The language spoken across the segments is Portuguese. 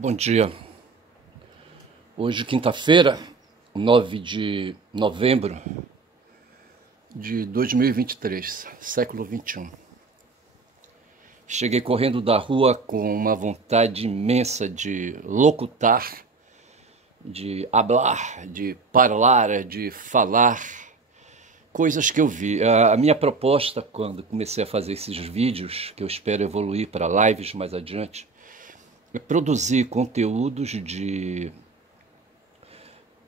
Bom dia. Hoje, quinta-feira, 9 de novembro de 2023, século XXI. Cheguei correndo da rua com uma vontade imensa de locutar, de hablar, de falar, coisas que eu vi. A minha proposta, quando comecei a fazer esses vídeos, que eu espero evoluir para lives mais adiante, é produzir conteúdos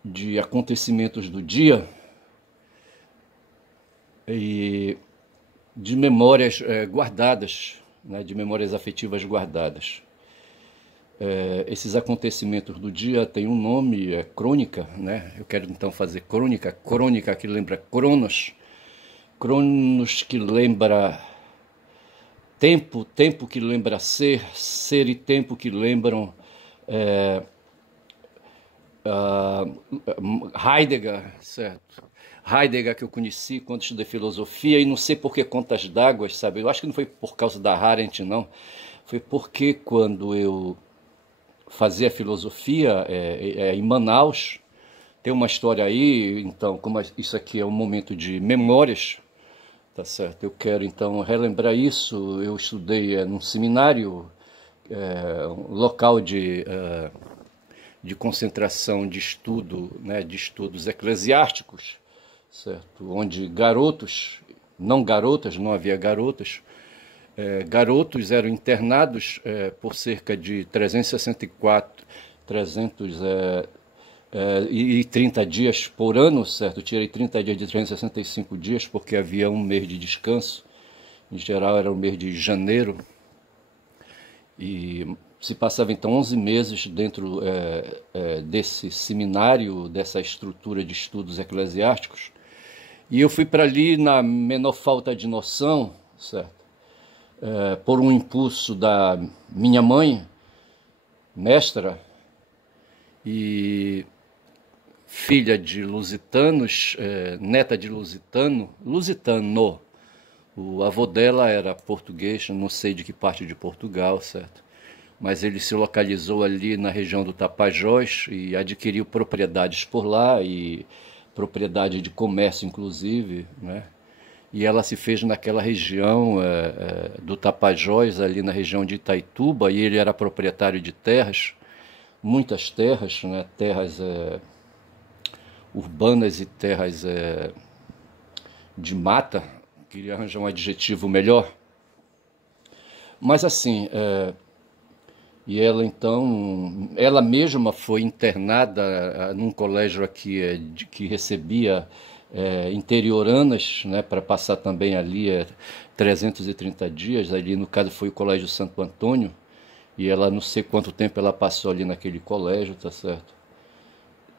de acontecimentos do dia e de memórias guardadas, né, de memórias afetivas guardadas. Esses acontecimentos do dia têm um nome, é crônica, né? Eu quero então fazer crônica, crônica que lembra Cronos, Cronos que lembra tempo, tempo que lembra ser, ser e tempo que lembram Heidegger, certo? Heidegger que eu conheci quando estudei filosofia e não sei por que contas d'água, sabe? Eu acho que não foi por causa da Arendt, não. Foi porque quando eu fazia filosofia em Manaus, tem uma história aí, então, como isso aqui é um momento de memórias, tá certo? Eu quero então relembrar isso. Eu estudei num seminário, um local de concentração de estudo, né, de estudos eclesiásticos, certo? Onde garotos, não garotas, não havia garotas, garotos eram internados por cerca de 330 dias por ano, certo? Eu tirei 30 dias de 365 dias porque havia um mês de descanso. Em geral era o mês de janeiro. E se passava então 11 meses dentro desse seminário, dessa estrutura de estudos eclesiásticos. E eu fui para ali na menor falta de noção, certo? Por um impulso da minha mãe, mestra, e filha de lusitanos, neta de lusitano. O avô dela era português, não sei de que parte de Portugal, certo? Mas ele se localizou ali na região do Tapajós e adquiriu propriedades por lá, e propriedade de comércio inclusive, né? E ela se fez naquela região do Tapajós, ali na região de Itaituba, e ele era proprietário de terras, muitas terras, né? Terras urbanas e terras de mata. Queria arranjar um adjetivo melhor. Mas assim, e ela então, ela mesma foi internada num colégio aqui que recebia interioranas, né, para passar também ali 330 dias, ali no caso foi o Colégio Santo Antônio, e ela não sei quanto tempo ela passou ali naquele colégio, tá certo?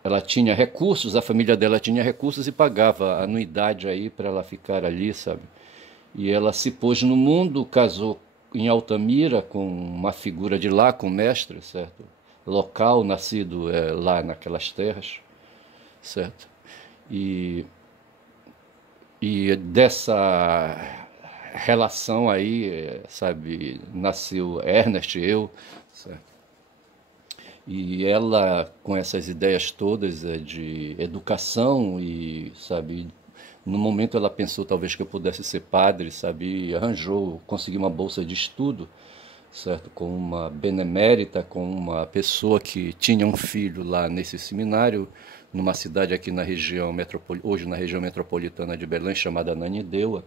Ela tinha recursos, a família dela tinha recursos e pagava a anuidade aí para ela ficar ali, sabe? E ela se pôs no mundo, casou em Altamira com uma figura de lá, com mestre, certo? Local, nascido lá naquelas terras, certo? E dessa relação aí, sabe, nasceu Ernest, eu, certo? E ela, com essas ideias todas de educação e, sabe, no momento ela pensou talvez que eu pudesse ser padre, sabe, e arranjou, conseguiu uma bolsa de estudo, certo, com uma benemérita, com uma pessoa que tinha um filho lá nesse seminário, numa cidade aqui na região hoje na região metropolitana de Belém, chamada Ananindeua.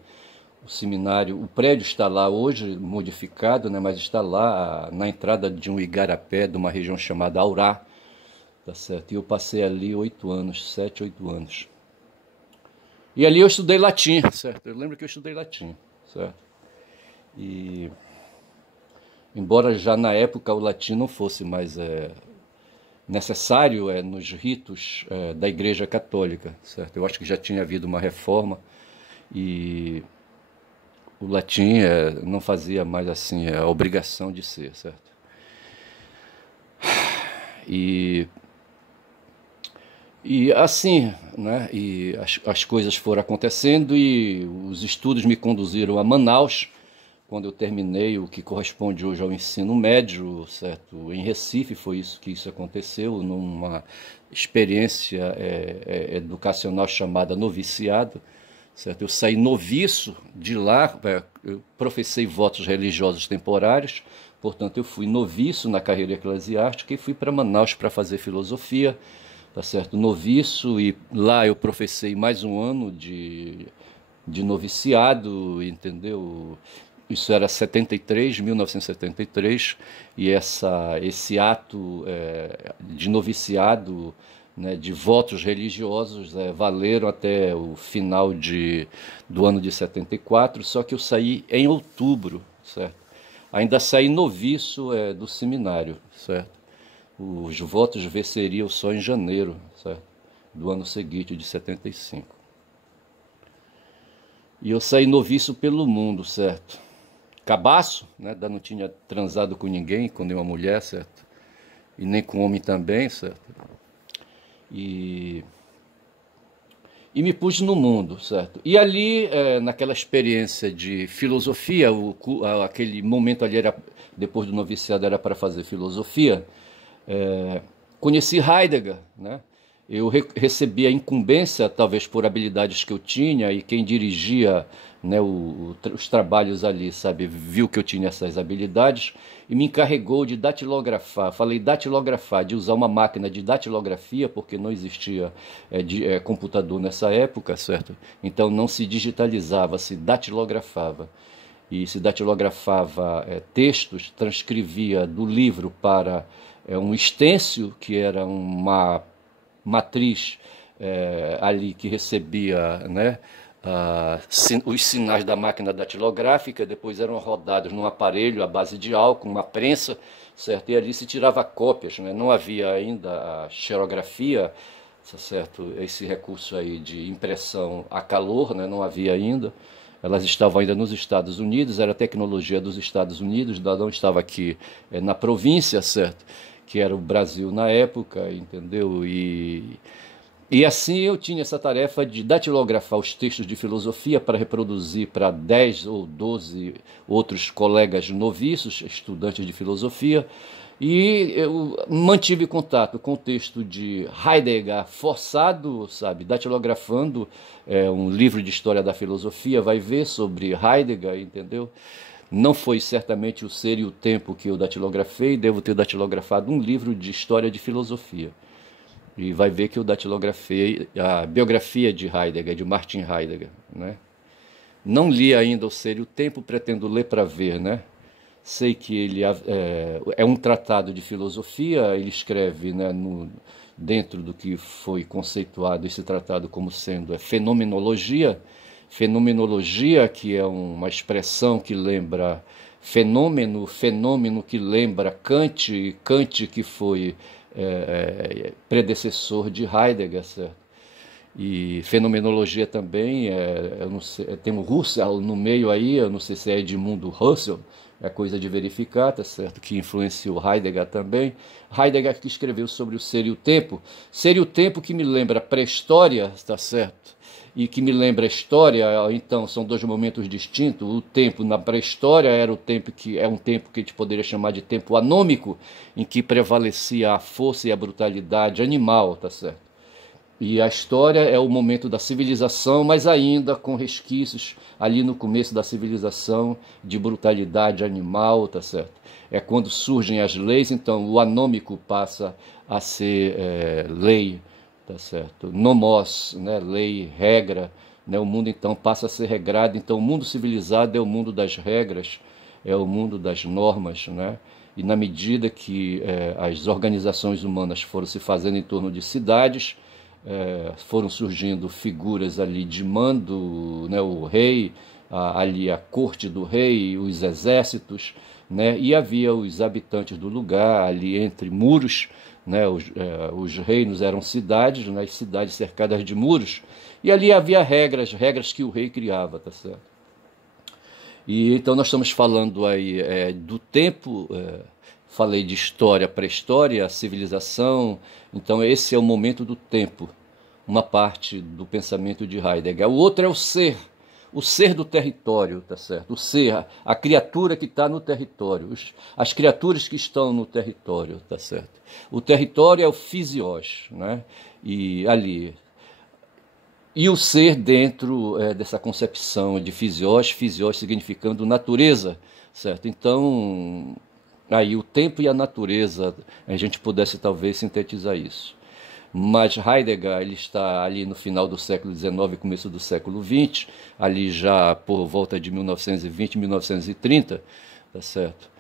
O seminário, o prédio está lá hoje, modificado, né, mas está lá na entrada de um igarapé, de uma região chamada Aurá, tá certo? E eu passei ali 8 anos, 7, 8 anos. E ali eu estudei latim, certo? Eu lembro que eu estudei latim, certo? E embora já na época o latim não fosse mais necessário nos ritos da Igreja Católica, certo? Eu acho que já tinha havido uma reforma e o latim não fazia mais assim a obrigação de ser, certo? E assim, né? E as coisas foram acontecendo e os estudos me conduziram a Manaus, quando eu terminei o que corresponde hoje ao ensino médio, certo? Em Recife foi isso aconteceu, numa experiência educacional chamada noviciado, certo? Eu saí noviço de lá, eu professei votos religiosos temporários, portanto eu fui noviço na carreira eclesiástica e fui para Manaus para fazer filosofia, tá certo? Noviço, e lá eu professei mais um ano de noviciado, entendeu? Isso era 73, 1973, e esse ato de noviciado, né, de votos religiosos, valeram até o final do ano de 74, só que eu saí em outubro, certo? Ainda saí noviço do seminário, certo? Os votos venceriam só em janeiro, certo? Do ano seguinte, de 75. E eu saí noviço pelo mundo, certo? Cabaço, né? Ainda não tinha transado com ninguém, com nenhuma mulher, certo? E nem com homem também, certo? E me pus no mundo, certo? E ali, naquela experiência de filosofia, aquele momento ali era, depois do noviciado, era para fazer filosofia, conheci Heidegger, né? Eu recebi a incumbência, talvez por habilidades que eu tinha, e quem dirigia, né, os trabalhos ali, sabe, viu que eu tinha essas habilidades e me encarregou de datilografar. Falei datilografar, de usar uma máquina de datilografia, porque não existia computador nessa época, certo? Então não se digitalizava, se datilografava. E se datilografava textos, transcrevia do livro para um stencil, que era uma matriz ali que recebia, né, os sinais da máquina datilográfica, depois eram rodados num aparelho à base de álcool, uma prensa, certo? E ali se tirava cópias, né? Não havia ainda a xerografia, certo? Esse recurso aí de impressão a calor, né? Não havia ainda. Elas estavam ainda nos Estados Unidos, era a tecnologia dos Estados Unidos, não estava aqui na província, certo? Que era o Brasil na época, entendeu? E assim eu tinha essa tarefa de datilografar os textos de filosofia para reproduzir para 10 ou 12 outros colegas noviços, estudantes de filosofia, e eu mantive contato com o texto de Heidegger forçado, sabe, datilografando um livro de história da filosofia, vai ver sobre Heidegger, entendeu? Não foi certamente o Ser e o Tempo que eu datilografei, devo ter datilografado um livro de história de filosofia. E vai ver que eu datilografei a biografia de Heidegger, de Martin Heidegger, né? Não li ainda o Ser e o Tempo, pretendo ler para ver, né? Sei que ele é um tratado de filosofia, ele escreve, né, dentro do que foi conceituado esse tratado como sendo fenomenologia. Fenomenologia, que é uma expressão que lembra fenômeno, fenômeno que lembra Kant, Kant que foi predecessor de Heidegger, certo? E fenomenologia também, eu não sei, tem o Husserl no meio aí, eu não sei se é Edmundo Husserl, é coisa de verificar, tá certo? Que influenciou Heidegger também. Heidegger que escreveu sobre o Ser e o Tempo que me lembra pré-história, tá certo? E que me lembra a história, então são dois momentos distintos. O tempo na pré-história era o tempo que é um tempo que a gente poderia chamar de tempo anômico, em que prevalecia a força e a brutalidade animal, tá certo? E a história é o momento da civilização, mas ainda com resquícios ali no começo da civilização de brutalidade animal, tá certo? É quando surgem as leis, então o anômico passa a ser lei, tá certo? Nomos, né? Lei, regra, né? O mundo então passa a ser regrado. Então o mundo civilizado é o mundo das regras, é o mundo das normas, né? E na medida que as organizações humanas foram se fazendo em torno de cidades, foram surgindo figuras ali de mando, né? O rei, ali a corte do rei, os exércitos, né? E havia os habitantes do lugar ali entre muros, né? Os reinos eram cidades, né? As cidades cercadas de muros, e ali havia regras que o rei criava, tá certo? E então nós estamos falando aí do tempo, falei de história, pré-história, civilização, então esse é o momento do tempo, uma parte do pensamento de Heidegger. O outro é o ser. o ser do território, tá certo? O ser, a criatura que está no território, as criaturas que estão no território, tá certo? O território é o fisiós, né? E ali. E o ser dentro dessa concepção de fisiós, fisiós significando natureza, certo? Então, aí o tempo e a natureza, a gente pudesse talvez sintetizar isso. Mas Heidegger ele está ali no final do século XIX, começo do século XX, ali já por volta de 1920, 1930, tá certo?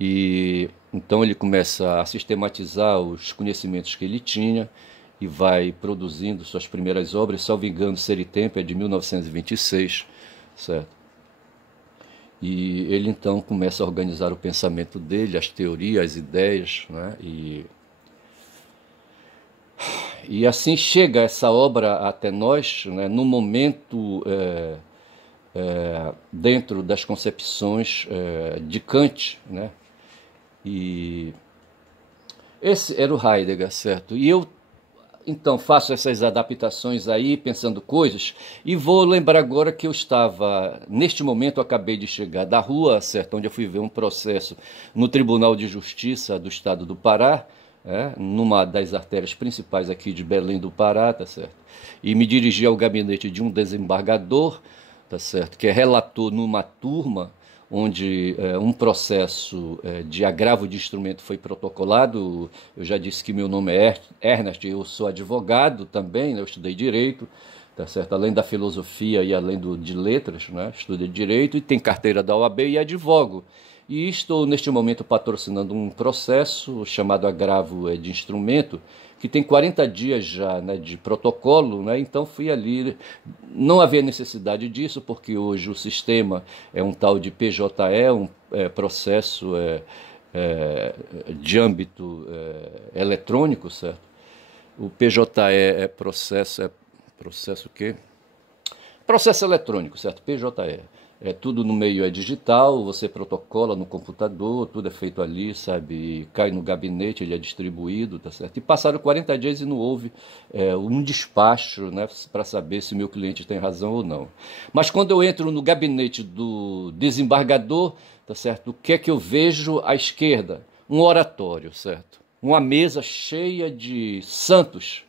E então ele começa a sistematizar os conhecimentos que ele tinha e vai produzindo suas primeiras obras. Salvo engano, Ser e Tempo é de 1926, certo? E ele então começa a organizar o pensamento dele, as teorias, as ideias, né? E assim chega essa obra até nós, né, no momento dentro das concepções de Kant, né? E esse era o Heidegger, certo? E eu então faço essas adaptações aí, pensando coisas, e vou lembrar agora que eu estava, neste momento eu acabei de chegar da rua, certo, onde eu fui ver um processo no Tribunal de Justiça do Estado do Pará, numa das artérias principais aqui de Belém do Pará, tá certo? E me dirigi ao gabinete de um desembargador, tá certo? Que é relator numa turma onde um processo de agravo de instrumento foi protocolado. Eu já disse que meu nome é Ernest, eu sou advogado também, né? Eu estudei Direito, tá certo? Além da filosofia e além de letras, né? Estudei Direito e tenho carteira da OAB e advogo. E estou, neste momento, patrocinando um processo chamado agravo de instrumento, que tem 40 dias já, né, de protocolo, né? Então fui ali, não havia necessidade disso, porque hoje o sistema é um tal de PJE, um processo de âmbito eletrônico, certo? O PJE processo o quê? Processo eletrônico, certo? PJE. Tudo no meio é digital, você protocola no computador, tudo é feito ali, sabe? Cai no gabinete, ele é distribuído, tá certo? E passaram 40 dias e não houve um despacho, né, para saber se o meu cliente tem razão ou não. Mas quando eu entro no gabinete do desembargador, tá certo? O que é que eu vejo à esquerda? Um oratório, certo? Uma mesa cheia de santos,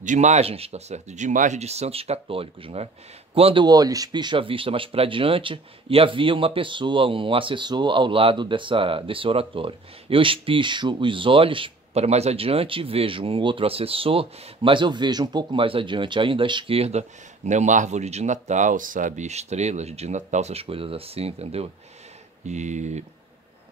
de imagens, tá certo? De imagens de santos católicos, né? Quando eu olho, espicho a vista mais para diante e havia uma pessoa, um assessor ao lado desse oratório. Eu espicho os olhos para mais adiante e vejo um outro assessor, mas eu vejo um pouco mais adiante, ainda à esquerda, né, uma árvore de Natal, sabe? Estrelas de Natal, essas coisas assim, entendeu? E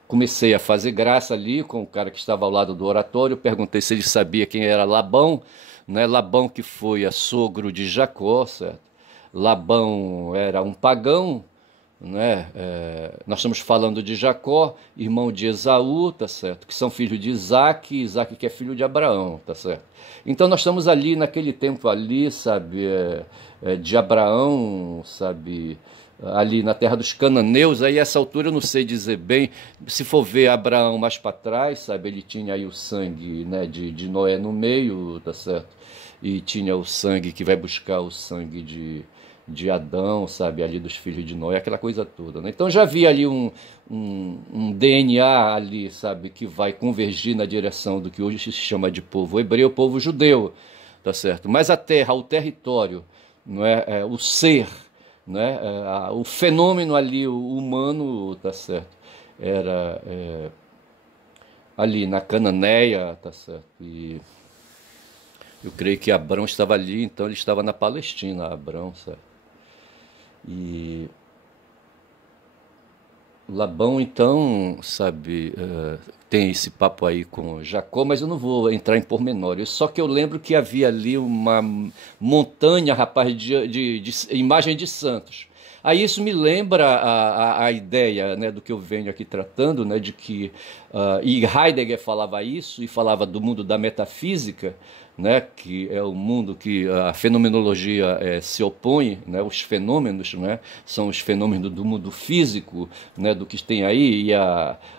comecei a fazer graça ali com o cara que estava ao lado do oratório, perguntei se ele sabia quem era Labão, né? Labão que foi sogro de Jacó, certo? Labão era um pagão, né? Nós estamos falando de Jacó, irmão de Esaú, tá certo? Que são filhos de Isaac, Isaac que é filho de Abraão, tá certo? Então nós estamos ali naquele tempo ali, sabe, de Abraão, sabe, ali na terra dos cananeus. Aí essa altura eu não sei dizer bem, se for ver Abraão mais para trás, sabe, ele tinha aí o sangue, né, de Noé no meio, tá certo? E tinha o sangue que vai buscar o sangue de Adão, sabe, ali dos filhos de Noé, aquela coisa toda, né? Então já havia ali um DNA ali, sabe, que vai convergir na direção do que hoje se chama de povo hebreu, povo judeu, tá certo? Mas a terra, o território, não é, o ser, né, o fenômeno ali, o humano, tá certo? Era ali na Cananéia, tá certo? E eu creio que Abrão estava ali, então ele estava na Palestina, Abrão, sabe? E Labão, então, sabe, tem esse papo aí com Jacó, mas eu não vou entrar em pormenores. Só que eu lembro que havia ali uma montanha, rapaz, de imagem de santos. Aí isso me lembra a ideia, né, do que eu venho aqui tratando, né, de que, e Heidegger falava isso, e falava do mundo da metafísica, né, que é o mundo que a fenomenologia se opõe, né, os fenômenos, né, são os fenômenos do mundo físico, né, do que tem aí, e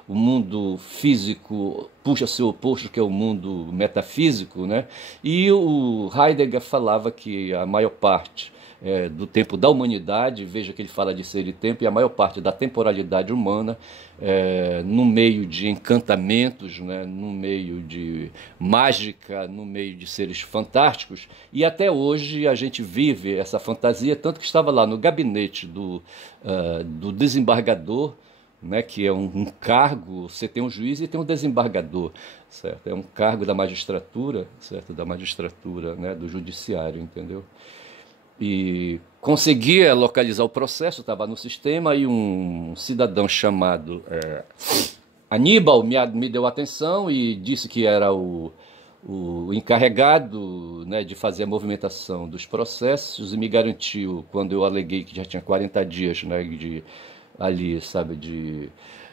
o mundo físico puxa seu oposto, que é o mundo metafísico, né, e o Heidegger falava que a maior parte do tempo da humanidade, veja que ele fala de ser e tempo, e a maior parte da temporalidade humana, no meio de encantamentos, né, no meio de mágica, no meio de seres fantásticos, e até hoje a gente vive essa fantasia, tanto que estava lá no gabinete do desembargador, né, que é um cargo, você tem um juiz e tem um desembargador, certo? É um cargo da magistratura, certo? Da magistratura, né, do judiciário, entendeu? E conseguia localizar o processo, estava no sistema, e um cidadão chamado Aníbal me deu atenção e disse que era o encarregado, né, de fazer a movimentação dos processos, e me garantiu, quando eu aleguei que já tinha 40 dias, né, ali, sabe,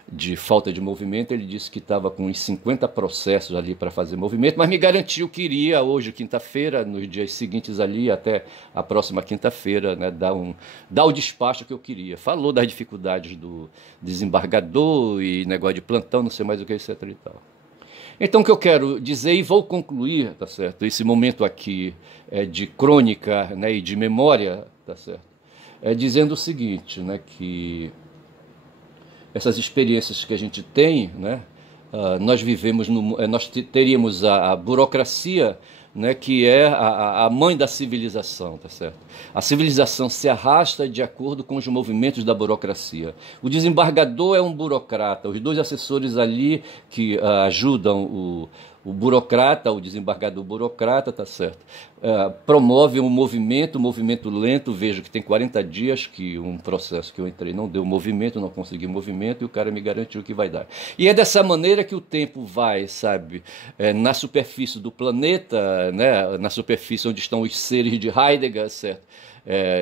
de falta de movimento, ele disse que estava com uns 50 processos ali para fazer movimento, mas me garantiu que iria hoje, quinta-feira, nos dias seguintes ali, até a próxima quinta-feira, né, dar o despacho que eu queria. Falou das dificuldades do desembargador e negócio de plantão, não sei mais o que, etc e tal. Então, o que eu quero dizer, e vou concluir, tá certo, esse momento aqui de crônica, né, e de memória, tá certo, dizendo o seguinte, né, que essas experiências que a gente tem, né, nós vivemos, nós teríamos a burocracia, né, que é a mãe da civilização, tá certo? A civilização se arrasta de acordo com os movimentos da burocracia. O desembargador é um burocrata, os dois assessores ali que ajudam o burocrata, o desembargador burocrata, tá certo? Promove um movimento lento, vejo que tem 40 dias que um processo que eu entrei não deu movimento, não consegui movimento, e o cara me garantiu que vai dar. E é dessa maneira que o tempo vai, sabe, na superfície do planeta, né, na superfície onde estão os seres de Heidegger, certo?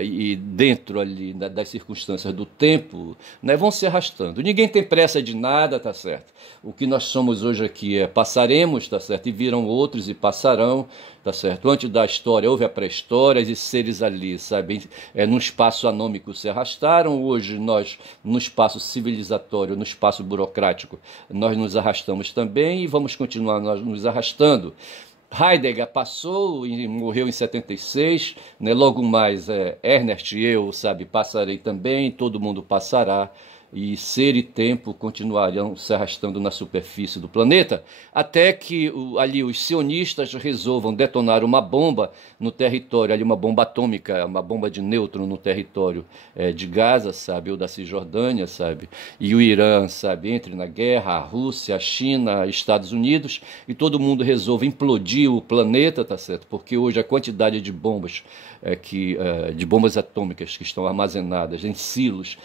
E dentro ali das circunstâncias do tempo, né, vão se arrastando. Ninguém tem pressa de nada, tá certo? O que nós somos hoje aqui passaremos, tá certo? E viram outros e passarão, tá certo? Antes da história houve a pré-história, e seres ali, sabe, num espaço anômico se arrastaram. Hoje nós, no espaço civilizatório, no espaço burocrático, nós nos arrastamos também e vamos continuar nos arrastando. Heidegger passou e morreu em 76, né? Logo mais Ernest e eu, sabe, passarei também, todo mundo passará, e ser e tempo continuarão se arrastando na superfície do planeta, até que ali os sionistas resolvam detonar uma bomba no território, ali uma bomba atômica, uma bomba de nêutron no território de Gaza, sabe, ou da Cisjordânia, sabe, e o Irã, sabe, entre na guerra, a Rússia, a China, Estados Unidos, e todo mundo resolve implodir o planeta, tá certo? Porque hoje a quantidade de bombas de bombas atômicas que estão armazenadas em silos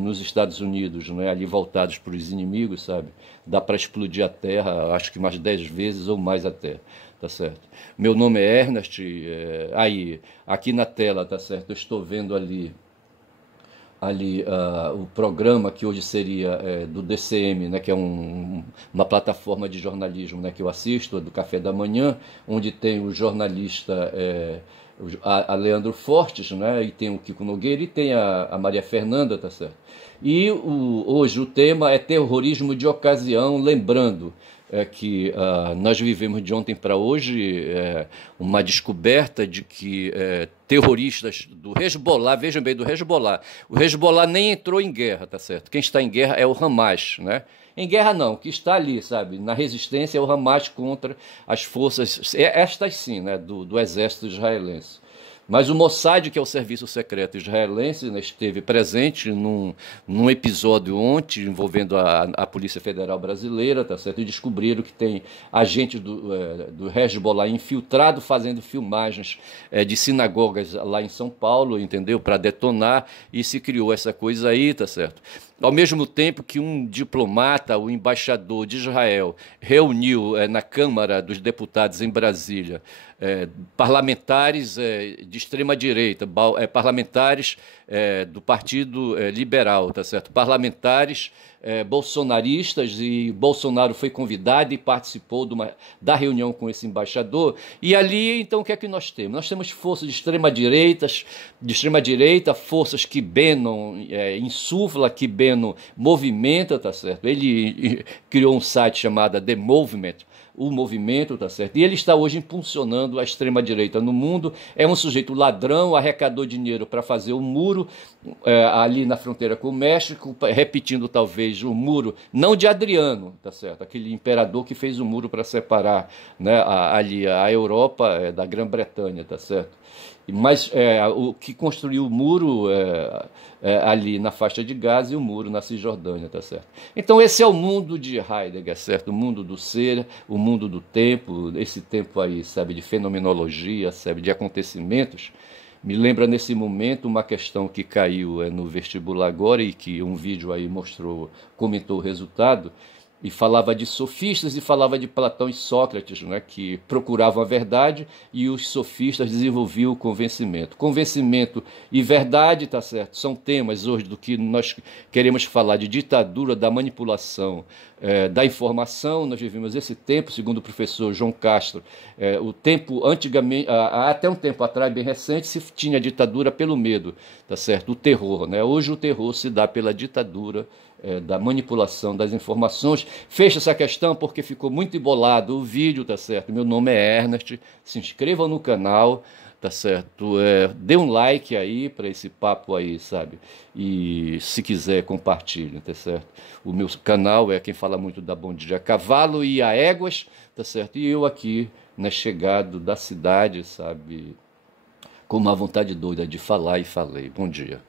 nos Estados Unidos, né, ali voltados para os inimigos, sabe? Dá para explodir a Terra, acho que mais 10 vezes ou mais até, tá certo? Meu nome é Ernest, aqui na tela, tá certo? Eu estou vendo ali o programa que hoje seria do DCM, né, que é uma plataforma de jornalismo, né, que eu assisto, do Café da Manhã, onde tem o jornalista a Leandro Fortes, né, e tem o Kiko Nogueira e tem a Maria Fernanda, tá certo? E hoje o tema é terrorismo de ocasião, lembrando que nós vivemos de ontem para hoje uma descoberta de que terroristas do Hezbollah, vejam bem, do Hezbollah, o Hezbollah nem entrou em guerra, tá certo? Quem está em guerra é o Hamas, né? Em guerra não, que está ali, sabe, na resistência é o Hamas contra as forças, estas sim, né, do exército israelense. Mas o Mossad, que é o serviço secreto israelense, né, esteve presente num episódio ontem envolvendo a Polícia Federal Brasileira, tá certo? E descobriram que tem agentes do Hezbollah infiltrado fazendo filmagens de sinagogas lá em São Paulo, entendeu? Para detonar, e se criou essa coisa aí, tá certo? Ao mesmo tempo que um diplomata, o embaixador de Israel, reuniu na Câmara dos Deputados em Brasília parlamentares de extrema-direita, parlamentares do Partido Liberal, tá certo? Parlamentares bolsonaristas, e Bolsonaro foi convidado e participou da reunião com esse embaixador. E ali, então, o que é que nós temos? Nós temos forças de extrema direita, forças que Bannon insufla, que Bannon movimenta, tá certo? Ele criou um site chamado The Movement, o movimento, tá certo? E ele está hoje impulsionando a extrema-direita no mundo. É um sujeito ladrão, arrecadou dinheiro para fazer um muro ali na fronteira com o México, repetindo talvez o muro, não de Adriano, tá certo? Aquele imperador que fez o muro para separar, né, ali a Europa da Grã-Bretanha, tá certo? Mas o que construiu o muro ali na faixa de Gaza e o muro na Cisjordânia, tá certo? Então esse é o mundo de Heidegger, certo? O mundo do ser, o mundo do tempo, esse tempo aí, sabe, de fenomenologia, sabe, de acontecimentos. Me lembra nesse momento uma questão que caiu no vestibular agora e que um vídeo aí mostrou, comentou o resultado, e falava de sofistas e falava de Platão e Sócrates, né, que procuravam a verdade, e os sofistas desenvolviam o convencimento. Convencimento e verdade, tá certo, são temas hoje do que nós queremos falar, de ditadura, da manipulação, da informação. Nós vivemos esse tempo, segundo o professor João Castro, o tempo antigamente, até um tempo atrás, bem recente, se tinha ditadura pelo medo, tá certo, o terror, né? Hoje o terror se dá pela ditadura, da manipulação das informações. Fecha essa questão porque ficou muito embolado o vídeo, tá certo? Meu nome é Ernest, se inscrevam no canal, tá certo? Dê um like aí para esse papo aí, sabe? E se quiser, compartilhe, tá certo? O meu canal é quem fala muito da Bom Dia a Cavalo e a Éguas, tá certo? E eu aqui, né, chegado da cidade, sabe? Com uma vontade doida de falar, e falei. Bom dia.